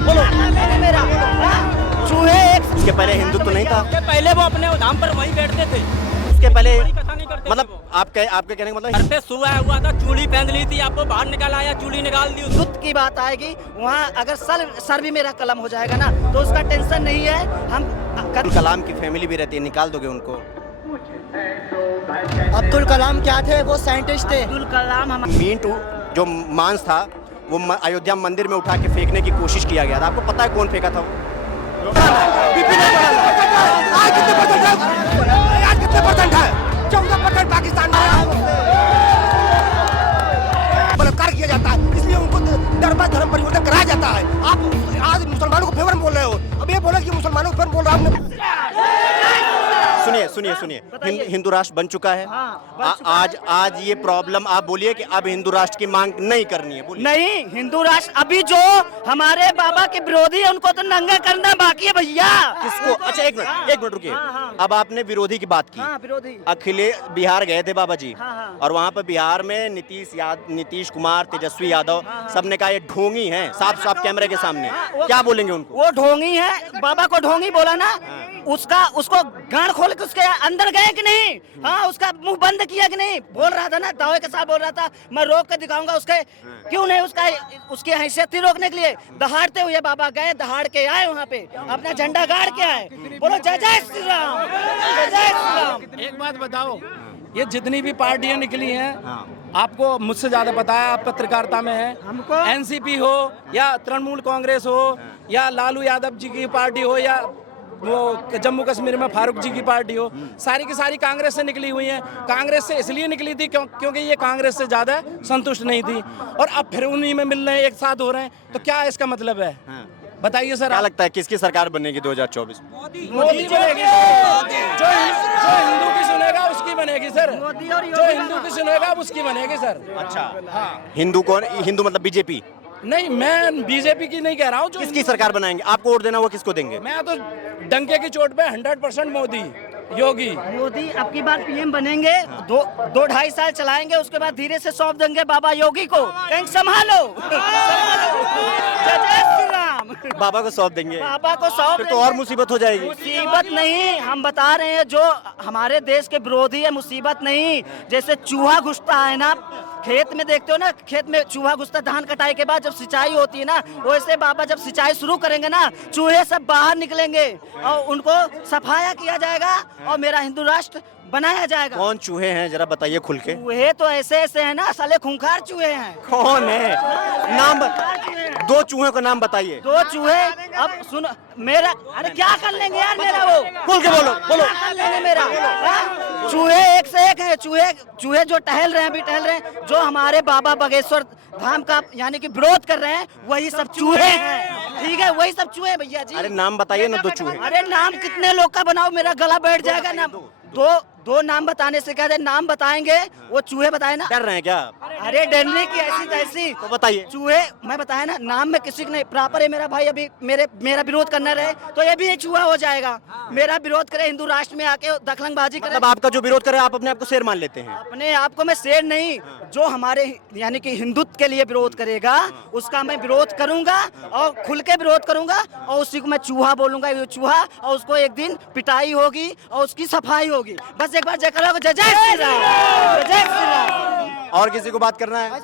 बोलो। मेरा चूहे एक उसके पहले हिंदुत्व तो नहीं था, उसके पहले वो अपने धाम पर वहीं बैठते थे, उसके पहले कोई कथा नहीं करते थे मतलब वो। आपके कहने का घर मतलब पे सुबह हुआ था, चूड़ी पहन ली थी, आपको बाहर निकाल आया, चूड़ी निकाल दी उसको। युद्ध की बात आएगी वहाँ अगर सर भी मेरा कलम हो जाएगा ना तो उसका टेंशन नहीं है। हम अब्दुल कलाम की फैमिली भी रहती है, निकाल दोगे उनको? अब्दुल कलाम क्या थे? वो साइंटिस्ट थे। अब्दुल कलाम हम मीट जो मांस था वो अयोध्या मंदिर में उठा के फेंकने की कोशिश किया गया था। आपको पता है कौन फेंका था वो? आज कितने परसेंट है? 14% पाकिस्तान में बलात्कार किया जाता है, इसलिए उनको धर्म परिवर्तन कराया जाता है। आप आज मुसलमानों को फेवर में बोल रहे हो, अब ये बोला कि मुसलमानों को फेवर बोल रहा हूँ। सुनिए हिंदू राष्ट्र बन चुका है। आज ये प्रॉब्लम आप बोलिए कि अब हिंदू राष्ट्र की मांग नहीं करनी है, बोलिए। नहीं, हिंदू राष्ट्र अभी जो हमारे बाबा के विरोधी है उनको तो नंगा करना बाकी है भैया। किसको? अच्छा एक मिनट रुकिए। अब आपने विरोधी की बात की। विरोधी अखिलेश बिहार गए थे बाबा जी, हाँ। और वहाँ पर बिहार में नीतीश कुमार, तेजस्वी यादव सबने कहा ये ढोंगी हैं, साफ कैमरे के सामने। क्या बोलेंगे उनको? वो ढोंगी है, बाबा को ढोंगी बोला ना, उसको गांड खोल के उसके अंदर गए कि नहीं? हाँ, उसका मुंह बंद किया कि नहीं? बोल रहा था ना, दावे के साथ बोल रहा था मैं रोक के दिखाऊंगा उसके। क्यों नहीं? उसकी हैसियत थी रोकने के लिए। दहाड़ते हुए बाबा गए, दहाड़ के आए, वहाँ पे अपना झंडा गाड़ के आए। बोलो जय जय श्री राम, जय जय श्री राम। एक बात बताओ, ये जितनी भी पार्टियां निकली हैं, आपको मुझसे ज्यादा पता है, आप पत्रकारिता में हैं। एनसीपी हो या तृणमूल कांग्रेस हो या लालू यादव जी की पार्टी हो या वो जम्मू कश्मीर में फारूक जी की पार्टी हो, सारी की सारी कांग्रेस से निकली हुई हैं। कांग्रेस से इसलिए निकली थी क्योंकि ये कांग्रेस से ज्यादा संतुष्ट नहीं थी, और अब फिर उन्हीं में मिल रहे हैं, एक साथ हो रहे हैं। तो क्या इसका मतलब है? बताइए सर। क्या लगता है किसकी सरकार बनेगी 2024 में? मोदी बनेगी। जो हिंदू की सुनेगा उसकी बनेगी सर। जो हिंदू की सुनेगा उसकी बनेगी सर। अच्छा, हिंदू कौन? हिंदू मतलब बीजेपी? नहीं, मैं बीजेपी की नहीं कह रहा हूँ। किसकी सरकार बनाएंगे? आपको वोट देना, वो किसको देंगे? मैं तो डंके की चोट पे 100% मोदी, योगी। मोदी अब की बार पीएम बनेंगे, 2-2.5 साल चलाएंगे, उसके बाद धीरे से सौंप देंगे बाबा योगी को। कहीं संभालो। जय जय श्री राम। बाबा को सौंप देंगे? बाबा को सौंप फिर तो और मुसीबत हो जाएगी। मुसीबत नहीं, हम बता रहे हैं जो हमारे देश के विरोधी है, मुसीबत नहीं। जैसे चूहा घुसता है ना खेत में, देखते हो ना, खेत में चूहा घुसता धान कटाई के बाद जब सिंचाई होती है ना, वैसे बाबा जब सिंचाई शुरू करेंगे ना, चूहे सब बाहर निकलेंगे और उनको सफाया किया जाएगा और मेरा हिंदू राष्ट्र बनाया जाएगा। कौन चूहे हैं जरा बताइए खुल के? चूहे तो ऐसे हैं ना, साले खूंखार चूहे हैं। कौन है? नाम 2 चूहे का नाम बताइए। 2 चूहे। अब सुनो मेरा, अरे क्या कर लेंगे यार मेरा, वो खुल के बोलो। क्या कर लेंगे मेरा? हाँ? चूहे एक से एक है। चूहे जो टहल रहे हैं, अभी टहल रहे हैं, जो हमारे बाबा बागेश्वर धाम का यानी कि विरोध कर रहे हैं, वही सब चूहे हैं। ठीक है, वही सब चूहे भैया जी। अरे नाम बताइए ना 2 चूहे। अरे नाम कितने लोग का बनाओ, मेरा गला बैठ जाएगा ना। दो नाम बताने से कहते नाम बताएंगे, वो चूहे बताए ना। डर रहे हैं क्या? अरे डरने की ऐसी तैसी तो बताइए। चूहे मैं बताया ना, नाम में किसी को नहीं। प्रॉपर है मेरा भाई, अभी मेरा विरोध करना रहे तो ये भी एक चूहा हो जाएगा। मेरा विरोध करे, हिंदू राष्ट्र में आके दखलंगबाजी करे। मतलब आपका जो विरोध करे आप अपने आप को शेर मान लेते हैं? अपने आप को मैं शेर नहीं, जो हमारे यानी कि हिंदुत्व के लिए विरोध करेगा उसका मैं विरोध करूंगा और खुल के विरोध करूंगा, और उसी को मैं चूहा बोलूंगा, ये चूहा, और उसको एक दिन पिटाई होगी और उसकी सफाई होगी। बस एक बार जय करो, जय जय श्री राम, जय जय श्री राम। और किसी को बात करना है?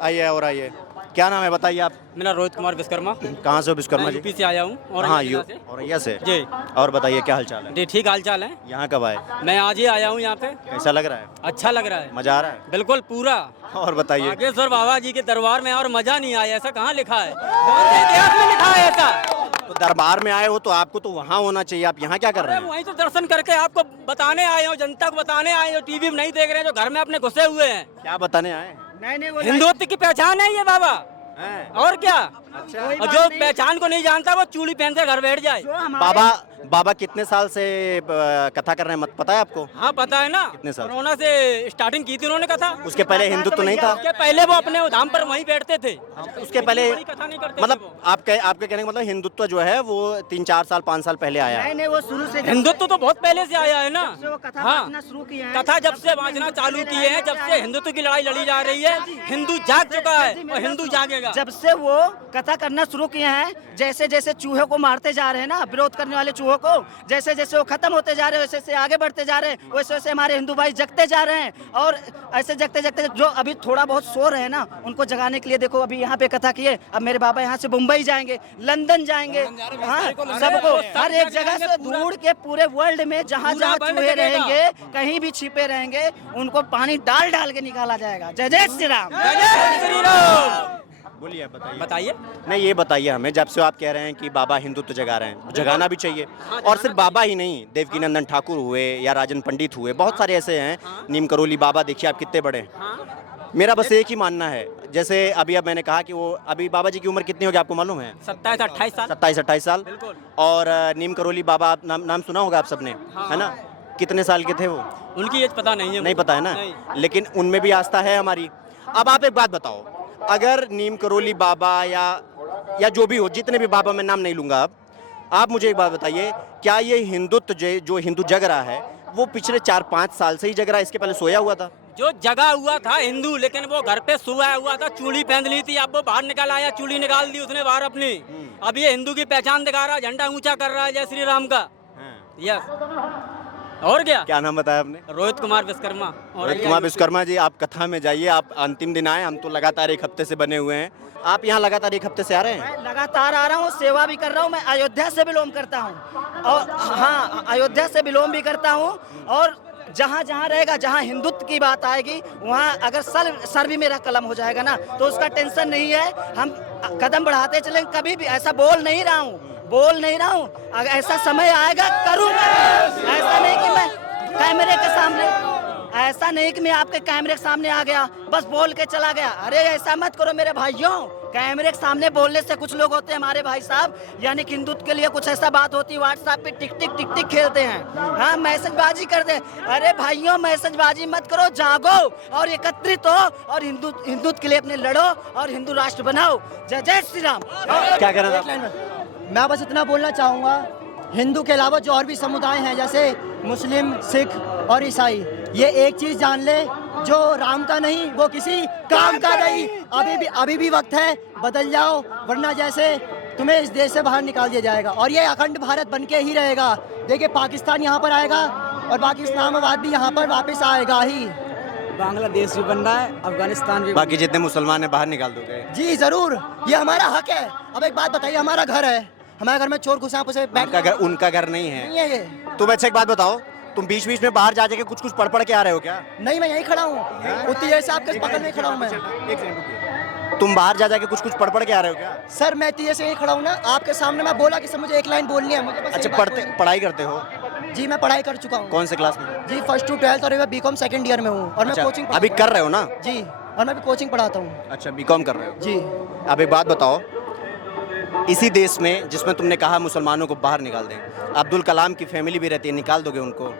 आइए और आइए। क्या नाम है बताइए आप? मेरा रोहित कुमार विश्वकर्मा। कहाँ से हो विश्वकर्मा जी? यूपी से आया हूँ। और हाँ, औरैया से जी। और बताइए क्या हाल चाल है? जी ठीक हाल चाल है। यहाँ कब आए? मैं आज ही आया हूँ यहाँ पे। कैसा लग रहा है? अच्छा लग रहा है, मजा आ रहा है? बिल्कुल पूरा। और बताइए। बागेश्वर बाबा जी के दरबार में और मजा नहीं आया, ऐसा कहाँ लिखा है? कौन से इतिहास में लिखा है ऐसा? तो दरबार में आए हो तो आपको तो वहाँ होना चाहिए, आप यहाँ क्या कर रहे हैं? वहीं तो दर्शन करके आपको बताने आए हो, जनता को बताने आए हो, टीवी में नहीं देख रहे हैं, जो घर में अपने घुसे हुए हैं। क्या बताने आए? हिंदुत्व की पहचान है ये बाबा, और क्या? अच्छा। और जो पहचान को नहीं जानता वो चूड़ी पहन कर घर बैठ जाए। बाबा बाबा कितने साल से कथा कर रहे हैं, मत पता है आपको? हाँ पता है ना, कितने साल? कोरोना से स्टार्टिंग की थी उन्होंने कथा। उसके पहले हिंदुत्व नहीं था? उसके पहले वो अपने धाम पर वहीं बैठते थे। उसके पहले बड़ी कथा नहीं करते मतलब थे वो। आपके कहने का मतलब हिंदुत्व जो है वो 3-4 साल 5 साल पहले आया है। नहीं वो शुरू से हिंदुत्व तो बहुत पहले से आया है ना। वो कथा हाँ, बांटना शुरू किए हैं। कथा जब से बांटना चालू किए हैं, जब से हिंदुत्व की लड़ाई लड़ी जा रही है, हिंदू जाग चुका है और हिंदू जागेगा। जब से वो कथा करना शुरू किए हैं, जैसे जैसे चूहे को मारते जा रहे हैं ना, विरोध करने वाले चूहों को, जैसे जैसे वो खत्म होते जा रहे हैं, वैसे वैसे आगे बढ़ते जा रहे हैं, वैसे वैसे हमारे हिंदू भाई जगते जा रहे हैं। और ऐसे जगते जगते जो अभी थोड़ा बहुत सो रहे हैं ना, उनको जगाने के लिए देखो अभी यहाँ पे कथा किए। अब मेरे बाबा यहाँ से मुंबई जाएंगे, लंदन जाएंगे, हाँ सबको हर एक जगह से ढूंढ के पूरे वर्ल्ड में जहाँ जहाँ चूहे रहेंगे, कहीं भी छिपे रहेंगे, उनको पानी डाल डाल के निकाला जाएगा। जय जय श्री राम। जय श्री राम। बोलिए, बताइए। बताइए। नहीं, ये बताइए हमें, जब से आप कह रहे हैं कि बाबा हिंदुत्व जगा रहे हैं, जगाना भी चाहिए। और सिर्फ बाबा ही नहीं, देवकीनंदन ठाकुर हुए या राजन पंडित हुए, बहुत सारे ऐसे हैं। नीम करोली बाबा देखिए आप कितने बड़े हैं। मेरा बस एक ही मानना है, जैसे अभी अब मैंने कहा कि वो अभी बाबा जी की उम्र कितनी होगी आपको मालूम है? 27-28 साल। 27-28 साल। बिल्कुल। और नीम करोली बाबा, आप नाम सुना होगा आप सबने, है ना? कितने साल के थे वो? उनकी एज पता नहीं है। नहीं पता है ना? लेकिन उनमें भी आस्था है हमारी। अब आप एक बात बताओ, अगर नीम करोली बाबा या जो भी हो, जितने भी बाबा, मैं नाम नहीं लूंगा, अब आप मुझे एक बात बताइए, क्या ये हिंदुत्व जो हिंदू जग रहा है वो पिछले 4-5 साल से ही जग रहा है? इसके पहले सोया हुआ था? जो जगा हुआ था हिंदू, लेकिन वो घर पे सोया हुआ था, चूड़ी पहन ली थी, अब वो बाहर निकल आया, चूड़ी निकाल दी उसने बाहर अपनी। अब ये हिंदू की पहचान दिखा रहा है, झंडा ऊंचा कर रहा है जय श्री राम का। यस। और क्या नाम बताया आपने? रोहित कुमार विश्वकर्मा। रोहित कुमार विश्वकर्मा जी, आप कथा में जाइए। आप अंतिम दिन आए, हम तो लगातार 1 हफ्ते से बने हुए हैं। आप यहाँ लगातार 1 हफ्ते से आ रहे हैं? मैं लगातार आ रहा हूँ, सेवा भी कर रहा हूँ। मैं अयोध्या से बिलोंग करता हूँ, और हाँ अयोध्या से बिलोंग भी करता हूँ। और जहाँ जहाँ रहेगा, जहाँ हिंदुत्व की बात आएगी, वहाँ अगर सर भी मेरा कलम हो जाएगा ना, तो उसका टेंशन नहीं है। हम कदम बढ़ाते चलेंगे, कभी भी ऐसा बोल नहीं रहा हूँ। अगर ऐसा समय आएगा करूँगा। ऐसा नहीं कि मैं कैमरे के सामने, ऐसा नहीं कि मैं आपके कैमरे के सामने आ गया बस बोल के चला गया। अरे ऐसा मत करो मेरे भाइयों। कैमरे के सामने बोलने से कुछ लोग होते हैं हमारे भाई साहब, यानी कि हिंदुत्व के लिए कुछ ऐसा बात होती है, व्हाट्सएप पे टिक टिक खेलते हैं, हाँ मैसेजबाजी करते हैं। अरे भाइयों, मैसेजबाजी मत करो, जागो और एकत्रित हो और हिंदुत्व के लिए अपने लड़ो और हिंदू राष्ट्र बनाओ। जय जय श्री राम। क्या कह रहे थे? मैं बस इतना बोलना चाहूँगा, हिंदू के अलावा जो और भी समुदाय हैं, जैसे मुस्लिम, सिख और ईसाई, ये एक चीज़ जान ले, जो राम का नहीं वो किसी काम का नहीं। अभी भी वक्त है, बदल जाओ, वरना जैसे तुम्हें इस देश से बाहर निकाल दिया जाएगा और ये अखंड भारत बन के ही रहेगा। देखिए पाकिस्तान यहाँ पर आएगा और बाकी इस्लामाबाद भी यहाँ पर वापस आएगा ही। बांग्लादेश भी बन रहा है, अफगानिस्तान भी। बाकी जितने मुसलमान है बाहर निकाल दोगे? जी जरूर, ये हमारा हक है। अब एक बात बताइए, हमारा घर है, हमारे घर में चोर घुसा उसे उनका घर नहीं है। नहीं है ये। तुम अच्छा एक बात बताओ, तुम बीच बीच में बाहर जा जाके कुछ पढ़ के आ रहे हो क्या? नहीं, मैं यहीं खड़ा हूँ, उतनी देर से आपके बगल में खड़ा हूँ मैं। एक सेकंड रुकिए। तुम बाहर जा जाके कुछ पढ़ के आ रहे हो क्या? सर मैं तीये से यहीं खड़ा हूँ ना, आपके सामने मैं बोला कि सर मुझे एक लाइन बोलनी है, मुझे बस अच्छा, एक बात बोलनी पढ़ाई करते हो? है। जी मैं पढ़ाई कर चुका हूँ। कौन से क्लास में? जी 1st to 12th और मैं बीकॉम 2nd ईयर में हूँ और मैं कोचिंग अभी कर रहे हो ना? जी, और मैं भी कोचिंग पढ़ाता हूँ। अच्छा, बीकॉम कर रहे हो जी। अब एक बात बताओ, इसी देश में जिसमें तुमने कहा मुसलमानों को बाहर निकाल दें, अब्दुल कलाम की फैमिली भी रहती है, निकाल दोगे उनको?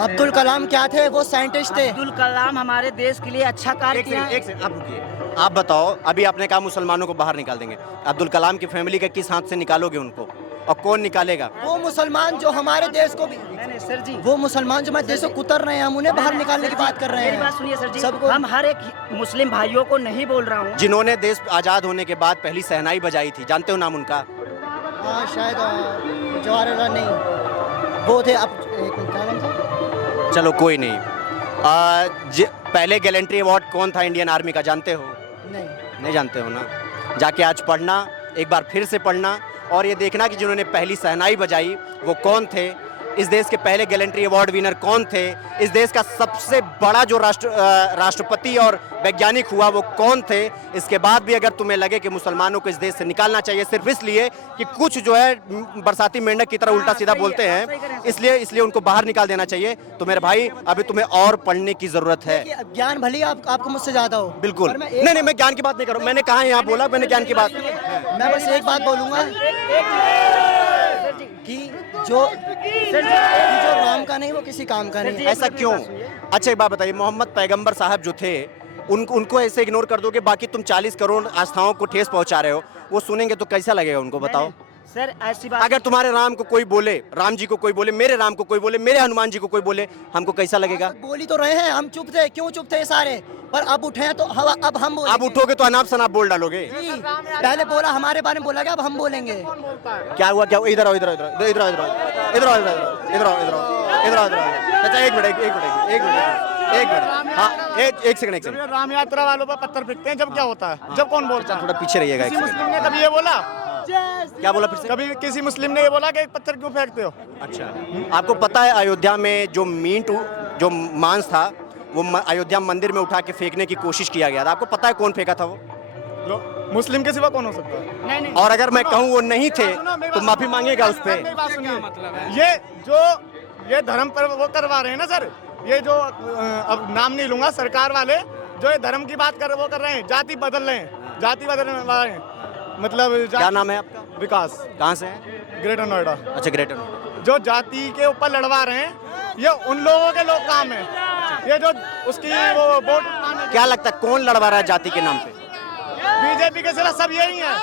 अब्दुल कलाम क्या थे? वो साइंटिस्ट थे। अब्दुल कलाम हमारे देश के लिए अच्छा कार्य किया। एक सेकंड आप रुकिए। आप बताओ, अभी आपने कहा मुसलमानों को बाहर निकाल देंगे, अब्दुल कलाम की फैमिली का किस हाथ से निकालोगे उनको, और कौन निकालेगा? वो मुसलमान जो हमारे देश को भी, नहीं सर जी, वो मुसलमान जो हमारे देश से कुतर रहे हैं, हम उन्हें बाहर निकालने की बात कर रहे हैं। मेरी बात सुनिए सर जी, सबको हम हर एक मुस्लिम भाइयों को नहीं बोल रहा हूँ, जिन्होंने देश आजाद होने के बाद पहली सहनाई बजाई थी, जानते हो नाम उनका? हाँ शायद जवाहरलाल नहीं, वो थे। अब क्या नाम था? चलो कोई नहीं। पहले गैलेंट्री अवार्ड कौन था इंडियन आर्मी का, जानते हो? नहीं जानते हो ना? जाके आज पढ़ना, एक बार फिर से पढ़ना और ये देखना कि जिन्होंने पहली सहनाई बजाई वो कौन थे, इस देश के पहले गैलेंट्री अवार्ड विनर कौन थे, इस देश का सबसे बड़ा जो राष्ट्रपति और वैज्ञानिक हुआ वो कौन थे। इसके बाद भी अगर तुम्हें लगे कि मुसलमानों को इस देश से निकालना चाहिए सिर्फ इसलिए कि कुछ जो है बरसाती मेंढक की तरह उल्टा सीधा बोलते हैं, इसलिए उनको बाहर निकाल देना चाहिए, तो मेरे भाई अभी तुम्हें और पढ़ने की जरूरत है। ज्ञान भले ही आपको मुझसे ज्यादा हो। बिल्कुल नहीं, मैं ज्ञान की बात नहीं कर रहा हूँ, मैंने कहा यहाँ बोला, मैंने ज्ञान की बात। मैं बस एक बात बोलूंगा, कि जो राम का नहीं वो किसी काम का नहीं। ऐसा क्यों? अच्छा एक बात बताइए, मोहम्मद पैगंबर साहब जो थे उनको ऐसे इग्नोर कर दोगे, बाकी तुम 40 करोड़ आस्थाओं को ठेस पहुंचा रहे हो, वो सुनेंगे तो कैसा लगेगा उनको, बताओ। सर ऐसी बात, अगर तुम्हारे राम को कोई बोले, राम जी को कोई बोले, मेरे राम को कोई बोले, मेरे हनुमान जी को कोई बोले, हमको कैसा लगेगा? बोली तो रहे हैं, हम चुप थे, क्यों चुप थे सारे, पर अब उठे हैं तो हवा अब हम बोलेंगे। अब उठोगे तो अनाप शनाप बोल डालोगे। पहले बोला हमारे बारे में बोला गया, अब हम बोलेंगे। क्या हुआ क्या हुआ? इधर आओ, इधर आओ, इधर आओ, इधर आओ, इधर आओ, इधर आओ, इधर आओ, इधर आओ, इधर आओ, इधर आओ, इधर आओ। अच्छा एक मिनट, हाँ एक सेकंड। राम यात्रा वालों पर पत्थर फेंकते हैं जब क्या होता है, जब कौन बोलता है? थोड़ा पीछे रहिएगा। किसी मुस्लिम ने कभी ये बोला? क्या बोला फिर से? कभी किसी मुस्लिम ने ये बोला कि एक पत्थर क्यों फेंकते हो? अच्छा, आपको पता है अयोध्या में जो मांस था वो अयोध्या मंदिर में उठा के फेंकने की कोशिश किया गया था, आपको पता है कौन फेंका था वो? मुस्लिम के सिवा कौन हो सकता है? नहीं और अगर मैं कहूँ वो नहीं थे तो माफी मांगेगा उस पे? ये धर्म पर वो करवा रहे हैं ना सर, ये जो अब नाम नहीं लूंगा, सरकार वाले जो ये धर्म की बात वो कर रहे हैं, जाति बदल रहे हैं, जाति बदलने वाले हैं, मतलब क्या नाम है आपका? विकास। कहाँ से है? ग्रेटर नोएडा। अच्छा ग्रेटर नोएडा। जो जाति के ऊपर लड़वा रहे हैं ये उन लोगों के लोग काम है, ये जो उसकी वो वोट। क्या लगता है कौन लड़वा रहा है जाति के नाम पे? बीजेपी के सिवा सब यही है।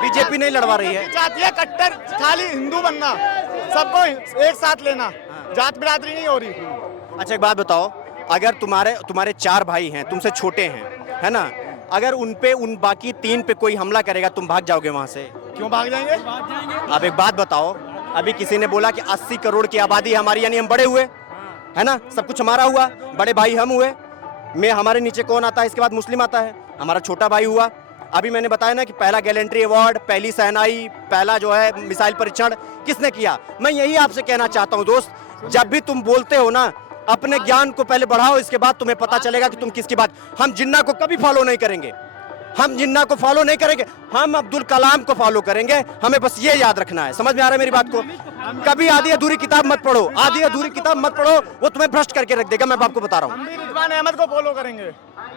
बीजेपी नहीं लड़वा रही है, चाहती है कट्टर खाली हिंदू बनना, सबको एक साथ लेना, जात बिरादरी नहीं हो रही। अच्छा एक बात बताओ, अगर तुम्हारे 4 भाई हैं, तुमसे छोटे हैं, है ना, अगर उन बाकी 3 पे कोई हमला करेगा तुम भाग जाओगे वहां से? क्यों भाग जाएंगे? अब एक बात बताओ, अभी किसी ने बोला कि 80 करोड़ की आबादी हमारी, यानी हम बड़े हुए, है ना, सब कुछ हमारा हुआ, बड़े भाई हम हुए, हमारे नीचे कौन आता है? इसके बाद मुस्लिम आता है, हमारा छोटा भाई हुआ। अभी मैंने बताया ना कि पहला गैलेंट्री अवार्ड, पहली शहनाई, पहला जो है मिसाइल परीक्षण किसने किया? मैं यही आपसे कहना चाहता हूँ दोस्त, जब भी तुम बोलते हो ना अपने ज्ञान को पहले बढ़ाओ, इसके बाद तुम्हें पता चलेगा कि तुम किसकी बात। हम जिन्ना को कभी फॉलो नहीं करेंगे, हम जिन्ना को फॉलो नहीं करेंगे, हम अब्दुल कलाम को फॉलो करेंगे। हमें बस ये याद रखना है, समझ में आ रहा है मेरी बात को? कभी आधी अधूरी किताब मत पढ़ो, आधी अधूरी किताब मत पढ़ो, वो तुम्हें भ्रष्ट करके रख देगा, मैं आपको बता रहा हूँ। हम भी रिजवान अहमद को फॉलो करेंगे।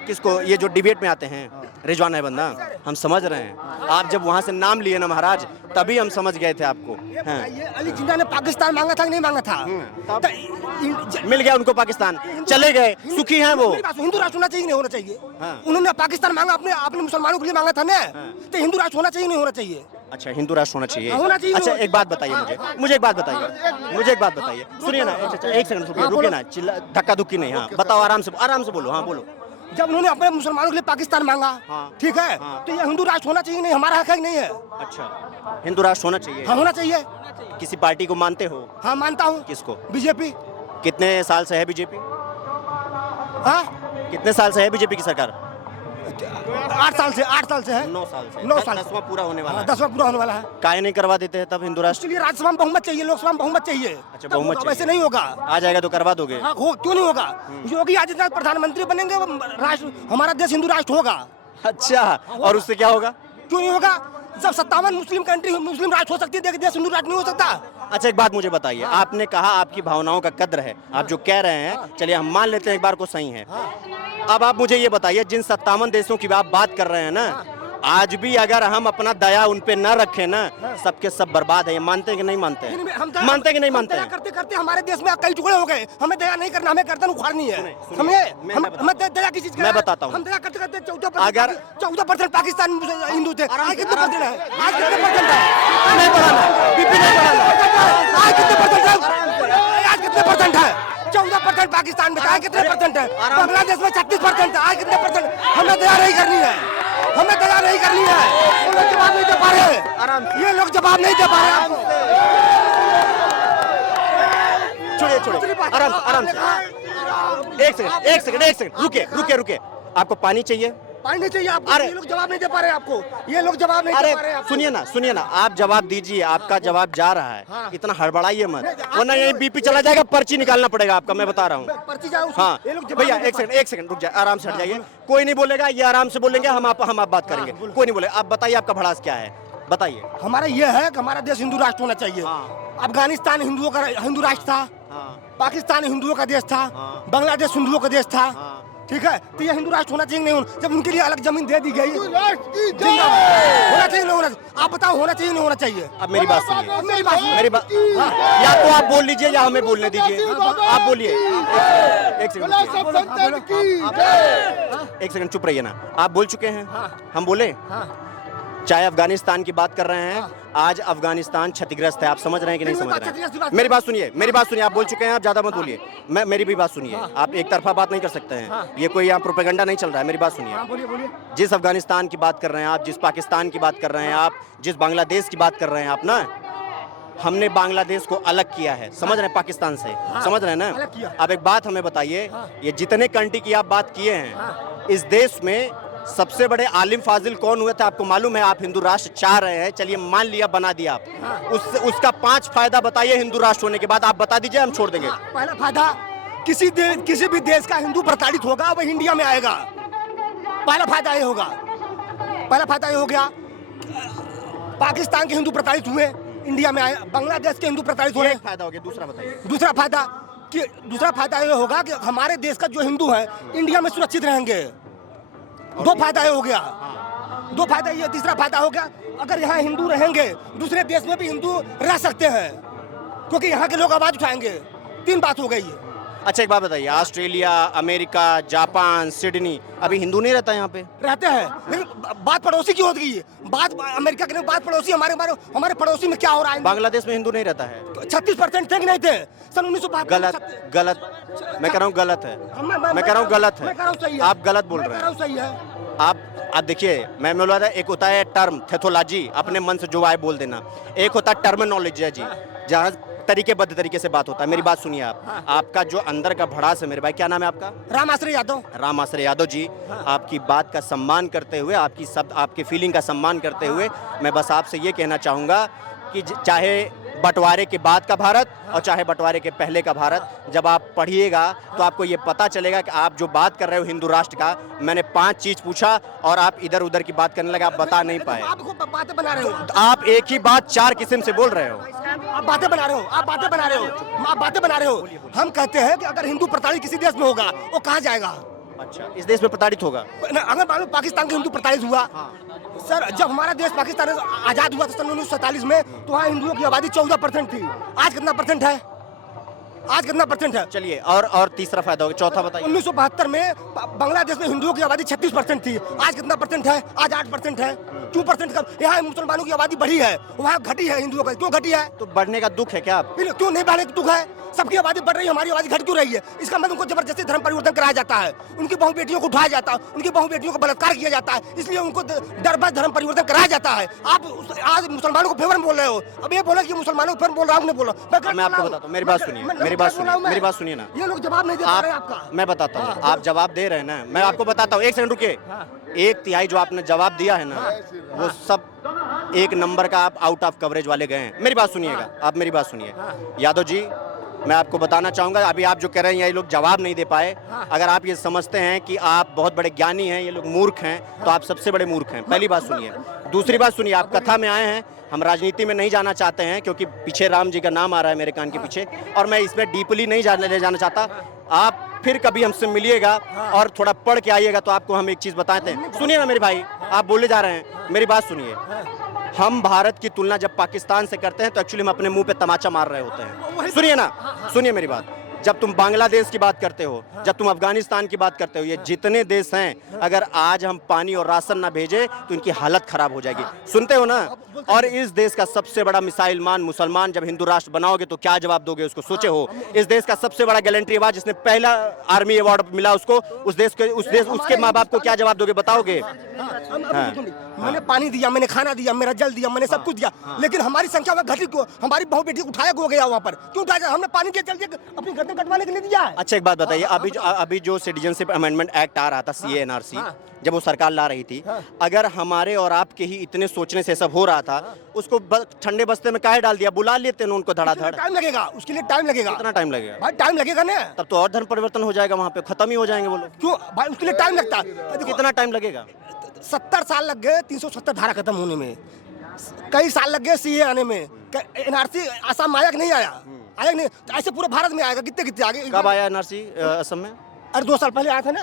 किसको? ये जो डिबेट में आते हैं, रिजवान अहमद ना, हम समझ रहे हैं। आप जब वहां से नाम लिए ना महाराज, तभी हम समझ गए थे आपको। हाँ। ये अली जिन्ना ने पाकिस्तान मांगा था कि नहीं मांगा था? मिल गया उनको पाकिस्तान, चले गए, सुखी हैं वो। हिंदू राष्ट्र होना चाहिए नहीं होना चाहिए? हाँ। उन्होंने पाकिस्तान मांगा अपने मुसलमानों के लिए मांगा था ना, तो हिंदू राष्ट्र होना चाहिए नहीं होना चाहिए? अच्छा हिंदू राष्ट्र होना चाहिए। होना चाहिए। अच्छा एक बात बताइए मुझे एक बात बताइए, सुनिए ना, एक सेकंड रुकिए ना, धक्का धुक्की नहीं। हाँ बताओ, आराम से बोलो। हाँ बोलो। जब उन्होंने अपने मुसलमानों के लिए पाकिस्तान मांगा, हाँ। ठीक है, हाँ। तो ये हिंदू राष्ट्र होना चाहिए नहीं? हमारा हक है कि नहीं है? अच्छा हिंदू राष्ट्र होना चाहिए। हाँ होना चाहिए। किसी पार्टी को मानते हो? हाँ मानता हूँ। किसको? बीजेपी। कितने साल से है बीजेपी? हाँ कितने साल से है बीजेपी की सरकार? 8 साल से है। 9 साल से। 9 साल। 10वां पूरा होने वाला है। 10वां पूरा होने वाला है। काहे नहीं करवा देते हैं तब हिंदू राष्ट्र? उसके लिए राज्यसभा में बहुमत चाहिए, लोकसभा में बहुमत चाहिए। अच्छा बहुमत चाहिए। वैसे नहीं होगा। आ जाएगा तो करवा दोगे? हाँ क्यों नहीं होगा? योगी आदित्यनाथ प्रधानमंत्री बनेंगे, राष्ट्र हमारा देश हिंदू राष्ट्र होगा। अच्छा और उससे क्या होगा? क्यों नहीं होगा? जब 57 मुस्लिम राष्ट्र हो सकती है, देश हिंदू राष्ट्र नहीं हो सकता? अच्छा एक बात मुझे बताइए, आपने कहा आपकी भावनाओं का कद्र है, आप जो कह रहे हैं, चलिए हम मान लेते हैं एक बार को सही है। अब आप मुझे ये बताइए, जिन 57 देशों की आप बात कर रहे हैं ना, आज भी अगर हम अपना दया उन पे न रखें ना, सबके सब बर्बाद है। ये मानते हैं कि नहीं मानते हैं? मानते हैं कि नहीं मानते हैं? करते करते हमारे देश में कई टुकड़े हो गए। हमें दया नहीं करना, हमें गर्दन उखाड़नी है। हमें दया की चीज मैं बताता हूँ। हम दया करते करते 14% पाकिस्तान हिंदू थे, आज कितने परसेंट है? आज कितने परसेंट है? नहीं बढ़ाना, बीपी नहीं बढ़ाना। आज कितने परसेंट है? आज कितने परसेंट है? 14% पाकिस्तान में, आज कितने परसेंट है? बांग्लादेश में 36% है, आज कितने परसेंट? हमें दया नहीं करनी है, हमें दया नहीं करनी है। वो लोग जवाब नहीं दे पा रहे, ये लोग जवाब नहीं दे पा रहे। छोड़िए आराम से। एक सेकंड रुकिए। आपको पानी चाहिए? पानी नहीं चाहिए आपको? ये लोग जवाब नहीं दे पा रहे आपको, ये लोग जवाब नहीं दे पा रहे। सुनिए ना, आप जवाब दीजिए, आपका जवाब जा रहा है। हाँ। इतना हड़बड़ाइए मत, वरना यही बीपी चला जाएगा, पर्ची निकालना पड़ेगा आपका, मैं बता रहा हूँ। पर्ची जाओ। हाँ भैया एक सेकंड रुक जाए, आराम से हट जाइए। कोई नहीं बोलेगा, ये आराम से बोलेंगे, हम आप बात करेंगे। कोई नहीं बोलेगा। आप बताइए आपका भड़ास क्या है, बताइए। हमारा ये है कि हमारा देश हिंदू राष्ट्र होना चाहिए। अफगानिस्तान हिंदुओं का हिंदू राष्ट्र था, पाकिस्तान हिंदुओं का देश था, बांग्लादेश हिंदुओं का देश था, ठीक है, तो ये हिंदू राष्ट्र होना चाहिए नहीं होना, जब उनके लिए अलग जमीन दे दी गई, होना चाहिए नहीं होना, आप बताओ होना चाहिए नहीं होना चाहिए? अब मेरी बात सुनिए, मेरी बात मेरी बात, या तो आप बोल लीजिए या हमें बोलने दीजिए। आप बोलिए, एक सेकंड, एक सेकंड चुप रहिए ना। आप बोल चुके हैं, हम बोले? चाहे अफगानिस्तान की बात कर रहे हैं, आज अफगानिस्तान क्षतिग्रस्त है, आप समझ रहे हैं कि नहीं समझ रहे हैं? मेरी बात सुनिए, मेरी बात सुनिए, आप बोल चुके हैं, आप ज्यादा मत बोलिए। मेरी भी बात सुनिए, आप एक तरफा बात नहीं कर सकते हैं, ये कोई यहाँ प्रोपेगेंडा नहीं चल रहा है। मेरी बात सुनिए, जिस अफगानिस्तान की बात कर रहे हैं आप, जिस पाकिस्तान की बात कर रहे हैं आप, जिस बांग्लादेश की बात कर रहे हैं आप ना, हमने बांग्लादेश को अलग किया है, समझ रहे हैं, पाकिस्तान से, समझ रहे हैं ना? अब एक बात हमें बताइए, ये जितने कंट्री की आप बात किए हैं, इस देश में सबसे बड़े आलिम फाजिल कौन हुए थे आपको मालूम है? आप हिंदू राष्ट्र चाह रहे हैं, चलिए मान लिया, बना दिया आप, उसका 5 फायदा बताइए हिंदू राष्ट्र होने के बाद, आप बता दीजिए, हम छोड़ देंगे। पहला फायदा, किसी भी देश का हिंदू प्रताड़ित होगा वो इंडिया में आएगा, पहला फायदा ये होगा। पहला फायदा ये हो गया, पाकिस्तान के हिंदू प्रताड़ित हुए, इंडिया में आए, बांग्लादेश के हिंदू प्रताड़ित हुए, फायदा हो गया। दूसरा बताइए। दूसरा फायदा ये होगा कि हमारे देश का जो हिंदू है इंडिया में सुरक्षित रहेंगे। दो फायदा ये हो गया, दो फायदा ये। तीसरा फायदा हो गया, अगर यहाँ हिंदू रहेंगे दूसरे देश में भी हिंदू रह सकते हैं, क्योंकि यहाँ के लोग आवाज उठाएंगे। 3 बात हो गई है। अच्छा एक बात बताइए, ऑस्ट्रेलिया, अमेरिका, जापान, सिडनी, अभी हिंदू नहीं रहता यहाँ पे? रहते हैं, लेकिन बात पड़ोसी की होती है, बात अमेरिका की नहीं, बात पड़ोसी। हमारे पड़ोसी में क्या हो रहा है? बांग्लादेश में हिंदू नहीं रहता है? 36% थे कि नहीं थे सन 1952? गलत, मैं कह रहा हूँ गलत है, मैं कह रहा हूँ गलत है, आप गलत बोल रहे हैं। सही है। आप देखिए, मैं बोल रहा था, एक होता है टर्म थेथोलॉजी, अपने मन से जो आए बोल देना, एक होता है टर्मिनोलॉजी जी, जहाँ तरीकेबद्ध तरीके से बात होता है। मेरी बात सुनिए, आपका जो अंदर का भड़ास है मेरे भाई, क्या नाम है आपका? राम आश्रय यादव। राम आश्रय यादव जी, आपकी बात का सम्मान करते हुए, आपकी फीलिंग का सम्मान करते हुए, मैं बस आपसे ये कहना चाहूँगा कि चाहे बंटवारे के बाद का भारत और चाहे बंटवारे के पहले का भारत, जब आप पढ़िएगा तो आपको ये पता चलेगा कि आप जो बात कर रहे हो हिंदू राष्ट्र का, मैंने 5 चीज़ पूछा और आप इधर उधर की बात करने लगे, आप बता नहीं पाए। आप बातें बना रहे हो, आप एक ही बात 4 किस्म से बोल रहे हो। आप बातें बना रहे हो, आप बातें बना रहे हो। हम कहते हैं कि अगर हिंदू प्रताड़ित किसी देश में होगा वो कहाँ जाएगा? अच्छा, इस देश में प्रताड़ित होगा? अगर मालूम पाकिस्तान के हिंदू प्रताड़ित हुआ, सर जब हमारा देश पाकिस्तान आजाद हुआ था सन 1947 में, तो वहाँ हिंदुओं की आबादी 14% थी। आज कितना परसेंट है? आज कितना परसेंट है? चलिए, और तीसरा फायदा होगा, चौथा बताइए। 1972 में बांग्लादेश में हिंदुओं की आबादी 36% थी। आज कितना परसेंट है? आज 8% है। 2% का यहाँ मुसलमानों की आबादी बढ़ी है, वहाँ घटी है हिंदुओं का। क्यों घटी है? तो बढ़ने का दुख है क्या आप? क्यों नहीं बढ़ने का दुख है? सबकी आबादी बढ़ रही है, हमारी आबादी घट क्यों रही है? इसका मतलब उनको जबरदस्ती धर्म परिवर्तन कराया जाता है, उनकी बहु बेटियों को उठाया जाता है, उनकी बहु बेटियों को बलात्कार किया जाता है, इसलिए उनको डरबस धर्म परिवर्तन कराया जाता है। आप आज मुसलमानों को फेवर में बोल रहे हो, अब ये बोला कि मुसलमानों को फेवर बोल रहा हूँ, बोला। मैं आपको बताता हूँ, मेरी बात सुनिए, मेरी बात सुनिए ना। ये लोग जवाब नहीं दे पा रहे हैं आपका। मैं बताता हूँ, आप जवाब दे रहे हैं ना, मैं आपको बताता हूँ। 1 सेकंड रुकिए। 1/3 जो आपने जवाब दिया है ना, वो सब 1 नंबर का आप आउट ऑफ कवरेज वाले गए हैं। मेरी बात सुनिएगा, आप मेरी बात सुनिए। यादव जी, मैं आपको बताना चाहूँगा, अभी आप जो कह रहे हैं ये लोग जवाब नहीं दे पाए, अगर आप ये समझते हैं कि आप बहुत बड़े ज्ञानी हैं, ये लोग मूर्ख हैं, तो आप सबसे बड़े मूर्ख हैं। पहली बात सुनिए। दूसरी बात सुनिए, आप कथा में आए हैं, हम राजनीति में नहीं जाना चाहते हैं, क्योंकि पीछे राम जी का नाम आ रहा है मेरे कान के पीछे, और मैं इसमें डीपली नहीं ले जाना चाहता। आप फिर कभी हमसे मिलिएगा और थोड़ा पढ़ के आइएगा तो आपको हम एक चीज़ बताते हैं। सुनिए ना मेरे भाई, आप बोले जा रहे हैं, मेरी बात सुनिए। हम भारत की तुलना जब पाकिस्तान से करते हैं तो एक्चुअली हम अपने मुंह पे तमाचा मार रहे होते हैं। सुनिए ना, सुनिए मेरी बात। जब तुम बांग्लादेश की बात करते हो, जब तुम अफगानिस्तान की बात करते हो, ये जितने देश हैं, अगर आज हम पानी और राशन ना भेजे तो इनकी हालत खराब हो जाएगी। सुनते हो ना? और इस देश का सबसे बड़ा मिसाइल मान मुसलमान जब हिंदू राष्ट्र बनाओगे तो क्या जवाब दोगे उसको? सोचे हो? इस देश का सबसे बड़ा गैलेंट्री अवार्ड जिसने पहला आर्मी अवार्ड मिला उसको, उसके माँ बाप को क्या जवाब दोगे? बताओगे? मैंने पानी दिया, मैंने खाना दिया, मेरा जल दिया, मैंने सब कुछ दिया, लेकिन हमारी संख्या में घटी क्यों? हमारी बहु बेटी उठाया हो गया वहाँ पर, क्यों उठाया? हमने पानी के जल दिया, अपनी गर्दन कटवाने के लिए दिया। अच्छा एक बात बताइए, अभी जो सिटीजनशिप अमेंडमेंट एक्ट आ रहा था, CA/NRC, जब वो सरकार ला रही थी, अगर हमारे और आपके ही इतने सोचने से सब हो रहा था, उसको ठंडे बस्ते में काहे डाल दिया? बुला लेते हैं उनको धड़ाधड़। टाइम लगेगा, उसके लिए टाइम लगेगा। कितना टाइम लगेगा भाई? टाइम लगेगा ना, तब तो और धर्म परिवर्तन हो जाएगा, वहाँ पे खत्म ही हो जाएंगे वो लोग। क्यों भाई? उसके लिए टाइम लगता है। कितना टाइम लगेगा? 70 साल लग गए 370 धारा खत्म होने में, कई साल लग गए CA आने में। NRC आसाम आया कि नहीं आया? आया कि नहीं? ऐसे पूरे भारत में आएगा। कितने आगे? कब आया NRC असम में? अरे 2 साल पहले आया था ना।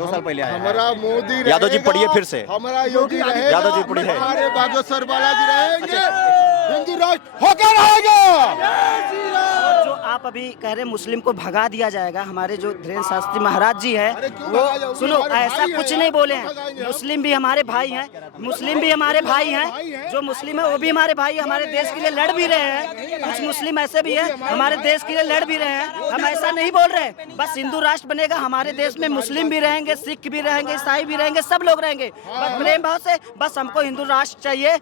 2 साल पहले आया है। हमारा मोदी यादव जी रहेगा, पढ़िए फिर से। हमारा योगी रहेगा, यादव जी पढ़िए। हमारे बागेश्वर बालाजी रहेंगे, हिंदू राष्ट्र होकर रहेगा। जो आप अभी कह रहे मुस्लिम को भगा दिया जाएगा, हमारे जो धीरेन्द्र शास्त्री महाराज जी हैं अरे क्यों भगा वो जाओगे? सुनो हमारे ऐसा भाई कुछ हैं, नहीं बोले क्यों भगाएंगे हैं। हम? मुस्लिम भी हमारे भाई हैं, मुस्लिम भी हमारे भाई हैं, जो मुस्लिम है वो भी हमारे भाई, हमारे देश के लिए लड़ भी रहे हैं। कुछ मुस्लिम ऐसे भी हैं हमारे देश के लिए लड़ भी रहे हैं। हम ऐसा नहीं बोल रहे, बस हिंदू राष्ट्र बनेगा, हमारे देश में मुस्लिम भी रहेंगे, सिख भी रहेंगे, ईसाई भी रहेंगे, सब लोग रहेंगे, बस प्रेम भाव से, बस हमको हिंदू राष्ट्र चाहिए।